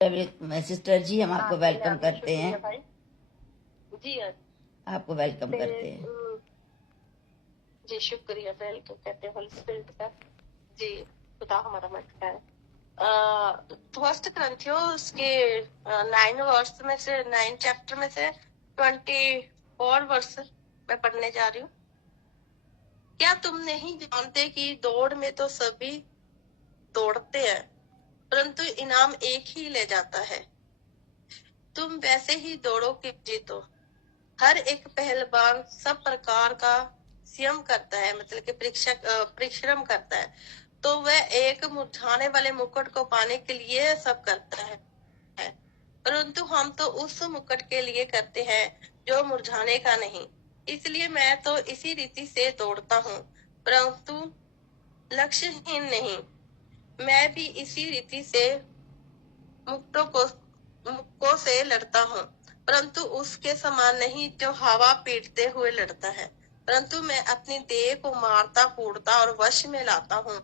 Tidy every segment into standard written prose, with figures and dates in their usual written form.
Sister जी, हम आपको welcome करते हैं। भाई जी आपको वेलकम करते हैं। जी शुक्रिया। वेलकम कहते हैं होली स्पिरिट का। जी खुदा हमारा मत करे। फर्स्ट क्रंथियोस के 9 वर्स में से 9 चैप्टर में से 24 वर्स मैं पढ़ने जा रही हूँ। क्या तुम नहीं जानते कि दौड़ में तो सभी दौड़ते हैं, परंतु इनाम एक ही ले जाता है। तुम वैसे ही दौड़ो कि जीतो। हर एक पहलवान सब प्रकार का संयम करता है, मतलब कि परिश्रम करता है, तो वह एक मुरझाने वाले मुकुट को पाने के लिए सब करता है। परंतु हम तो उस मुकुट के लिए करते हैं जो मुरझाने का नहीं। इसलिए मैं तो इसी रीति से दौड़ता हूँ, परंतु लक्ष्यहीन नहीं। मैं भी इसी रीति से मुक्कों से लड़ता हूँ, परंतु उसके समान नहीं जो हवा पीटते हुए लड़ता है, परंतु मैं अपनी देह को मारता कूटता और वश में लाता हूँ।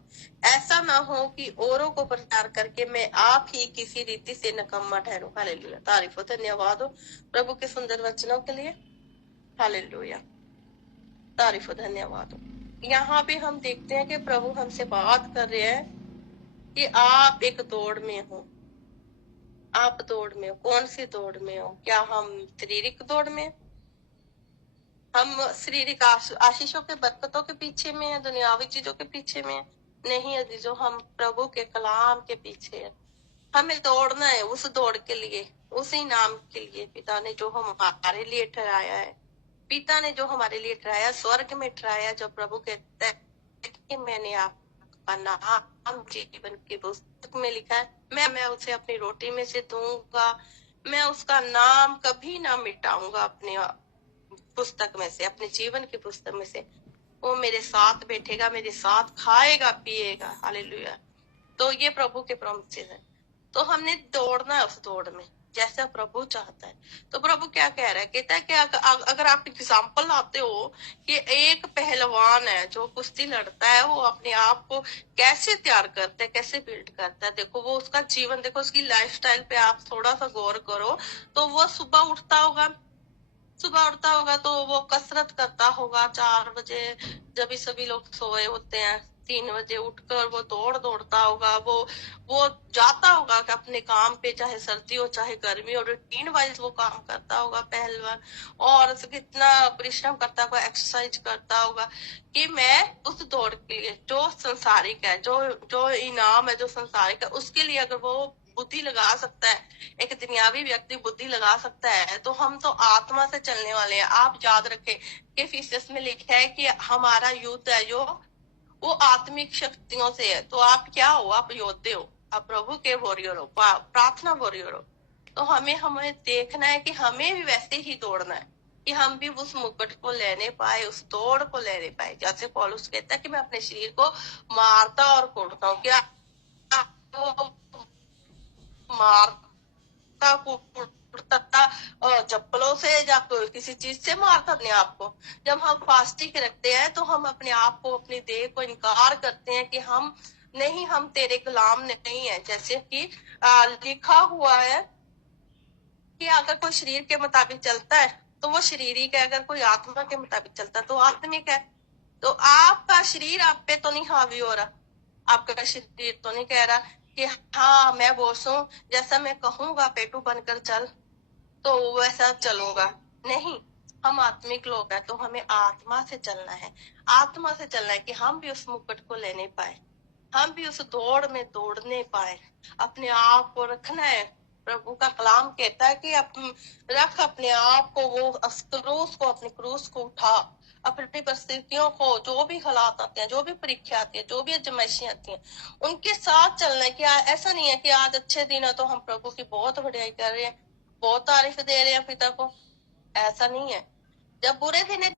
ऐसा ना हो कि औरों को प्रचार करके मैं आप ही किसी रीति से नकम्मा ठहरूं। हालेलुया। तारीफ हो, धन्यवाद हो प्रभु के सुंदर वचनों के लिए। हालेलुया। तारीफ हो, धन्यवाद हो। यहाँ पे हम देखते हैं कि प्रभु हमसे बात कर रहे हैं कि आप एक दौड़ में हो। आप दौड़ में हो। कौन सी दौड़ में हो? क्या हम शारीरिक दौड़ में, हम शारीरिक आशीषों के बरकतों के पीछे में है, दुनियावी चीजों के पीछे में है? नहीं अजीजों, हम प्रभु के कलाम के पीछे है। हमें दौड़ना है उस दौड़ के लिए, उसी नाम के लिए पिता ने जो हमारे लिए ठहराया है। पिता ने जो हमारे लिए ठहराया, स्वर्ग में ठहराया, जो प्रभु कहता है कि मैंने आपका नाम जीवन की पुस्तक में लिखा है, मैं उसे अपनी रोटी में से दूंगा। मैं उसका नाम कभी ना मिटाऊंगा अपने पुस्तक में से, अपने जीवन की पुस्तक में से। वो मेरे साथ बैठेगा, मेरे साथ खाएगा पिएगा। हालेलुया। तो ये प्रभु के प्रॉमिसेस है। तो हमने दौड़ना है उस दौड़ में जैसा प्रभु चाहता है। तो प्रभु क्या कह रहा है? कहता है कि अगर आप एग्जाम्पल लाते हो कि एक पहलवान है जो कुश्ती लड़ता है, वो अपने आप को कैसे तैयार करता है, कैसे बिल्ड करता है। देखो वो उसका जीवन देखो, उसकी लाइफस्टाइल पे आप थोड़ा सा गौर करो। तो वो सुबह उठता होगा तो वो कसरत करता होगा 4 बजे, जब भी सभी लोग सोए होते हैं। 3 बजे उठकर वो दौड़ता होगा। वो जाता होगा कि अपने काम पे, चाहे सर्दी हो चाहे गर्मी हो, रूटीन वाइज वो काम करता होगा पहलवान। और कितना परिश्रम करता होगा, एक्सरसाइज करता होगा कि मैं उस दौड़ के लिए जो संसारिक है, जो इनाम है जो संसारिक है, उसके लिए अगर वो बुद्धि लगा सकता है, एक दुनियावी व्यक्ति बुद्धि लगा सकता है, तो हम तो आत्मा से चलने वाले हैं। आप याद रखें कि इफिसियंस में लिखा है कि हमारा युद्ध है जो वो आत्मिक शक्तियों से है। तो आप क्या हो? आप योद्धे हो, आप प्रभु के वॉरियर हो, प्रार्थना वॉरियर हो। तो हमें देखना है कि हमें भी वैसे ही दौड़ना है, कि हम भी उस मुकुट को लेने पाए, उस दौड़ को लेने पाए। जैसे पौलुस कहता है कि मैं अपने शरीर को मारता और कूटता हूँ। क्या मारता कूटता चप्पलों से या किसी चीज से मारता अपने आप को? जब हम फास्टिंग रखते हैं तो हम अपने आप को, अपनी देह को इनकार करते हैं कि हम नहीं, हम तेरे गुलाम नहीं है। जैसे कि लिखा हुआ है कि अगर कोई शरीर के मुताबिक चलता है तो वो शरीरिक है, अगर कोई आत्मा के मुताबिक चलता है तो आत्मिक है। तो आपका शरीर आप पे तो नहीं हावी हो रहा, आपका शरीर तो नहीं कह रहा कि हाँ मैं बॉस हूँ, जैसा मैं कहूंगा पेटू बनकर चल तो वैसा चलूंगा। नहीं, हम आत्मिक लोग हैं, तो हमें आत्मा से चलना है। आत्मा से चलना है कि हम भी उस मुकुट को लेने पाए, हम भी उस दौड़ में दौड़ने पाए। अपने आप को रखना है। प्रभु का कलाम कहता है कि रख अपने आप को, वो क्रूस को, अपने क्रूस को उठा। अपनी परिस्थितियों को, जो भी हालात आते हैं, जो भी परीक्षा आती है, जो भी आजमाइशें आती हैं, उनके साथ चलना है। कि ऐसा नहीं है कि आज अच्छे दिन है तो हम प्रभु की बहुत बढ़ाई कर रहे हैं, बहुत तारीफ दे रहे हैं पिता को। ऐसा नहीं है। जब बुरे दिन